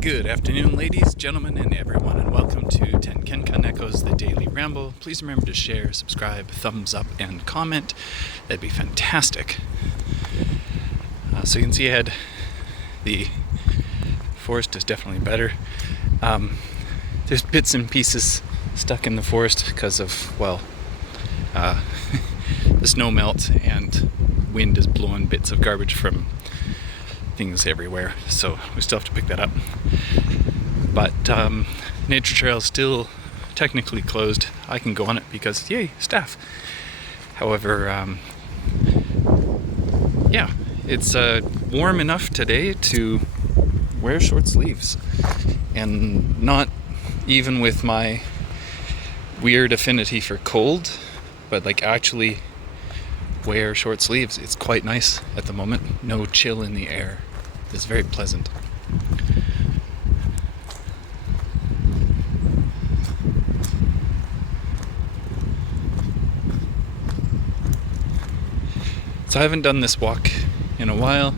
Good afternoon, ladies, gentlemen, and everyone, and welcome to Tenkan Echoes, the Daily Ramble. Please remember to share, subscribe, thumbs up, and comment. That'd be fantastic. So you can see ahead, the forest is definitely better. There's bits and pieces stuck in the forest because of, the snow melt and wind is blowing bits of garbage from things everywhere, so we still have to pick that up. But Nature Trail is still technically closed. I can go on it because, yay, staff. However, it's warm enough today to wear short sleeves, and not even with my weird affinity for cold, but like actually wear short sleeves. It's quite nice at the moment. No chill in the air. It's very pleasant. So I haven't done this walk in a while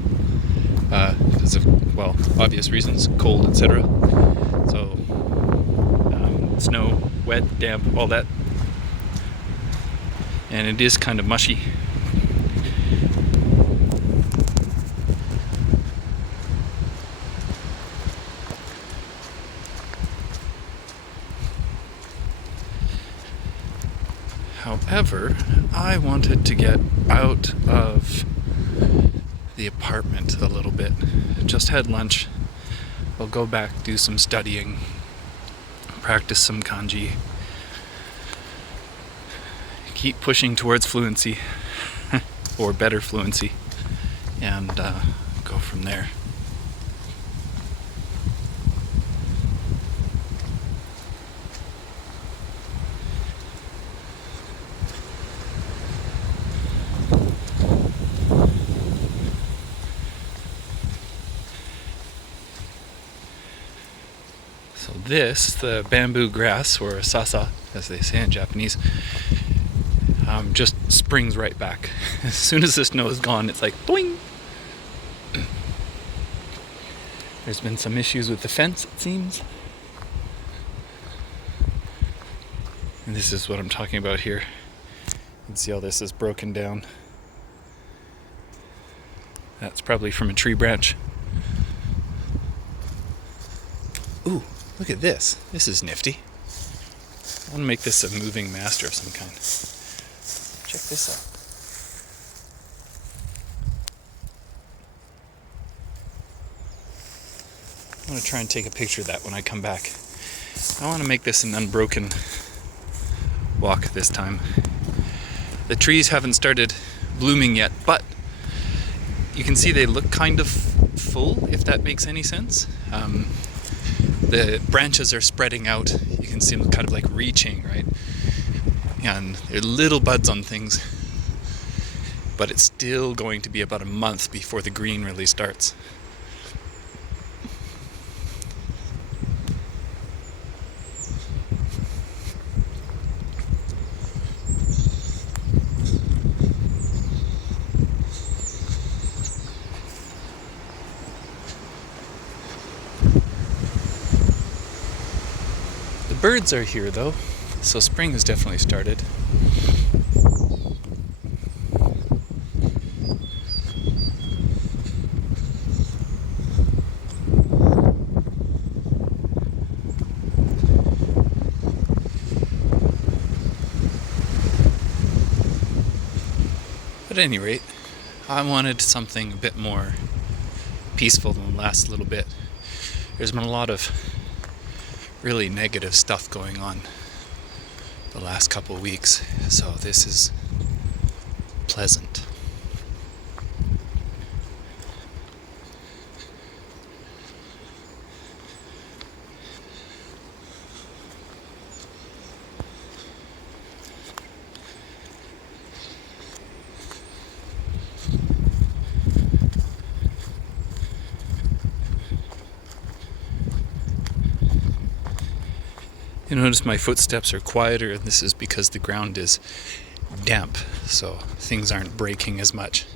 because of, obvious reasons, cold, etc. So snow, wet, damp, all that. And it is kind of mushy. However, I wanted to get out of the apartment a little bit. Just had lunch. I'll go back, do some studying, practice some kanji, keep pushing towards fluency, or better fluency, and go from there. So this, the bamboo grass, or sasa, as they say in Japanese, just springs right back. As soon as the snow is gone, it's like boing! There's been some issues with the fence, it seems. And this is what I'm talking about here. You can see all this is broken down. That's probably from a tree branch. Ooh, look at this. This is nifty. I want to make this a moving master of some kind. Check this out. I'm going to try and take a picture of that when I come back. I want to make this an unbroken walk this time. The trees haven't started blooming yet, but you can see they look kind of full, if that makes any sense. The branches are spreading out. You can see them kind of like reaching, right? And they're little buds on things. But it's still going to be about a month before the green really starts. The birds are here though, so spring has definitely started. But at any rate, I wanted something a bit more peaceful than the last little bit. There's been a lot of really negative stuff going on the last couple of weeks, so this is pleasant. You notice my footsteps are quieter, and this is because the ground is damp, so things aren't breaking as much.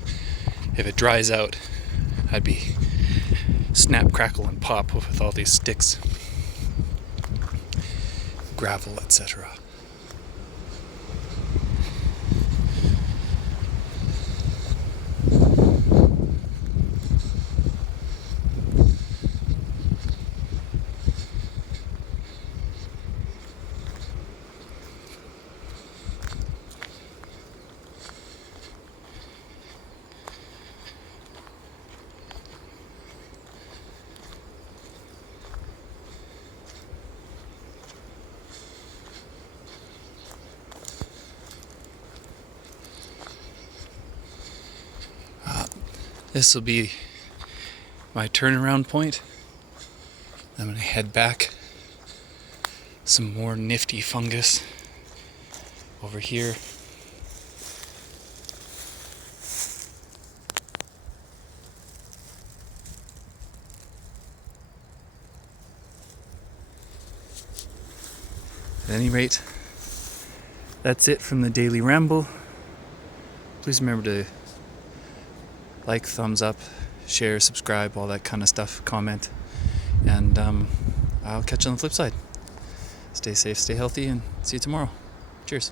If it dries out, I'd be snap, crackle, and pop with all these sticks, gravel, etc. This will be my turnaround point. I'm gonna head back. Some more nifty fungus over here. At any rate, that's it from the Daily Ramble. Please remember to like, thumbs up, share, subscribe, all that kind of stuff, comment, and I'll catch you on the flip side. Stay safe, stay healthy, and see you tomorrow. Cheers.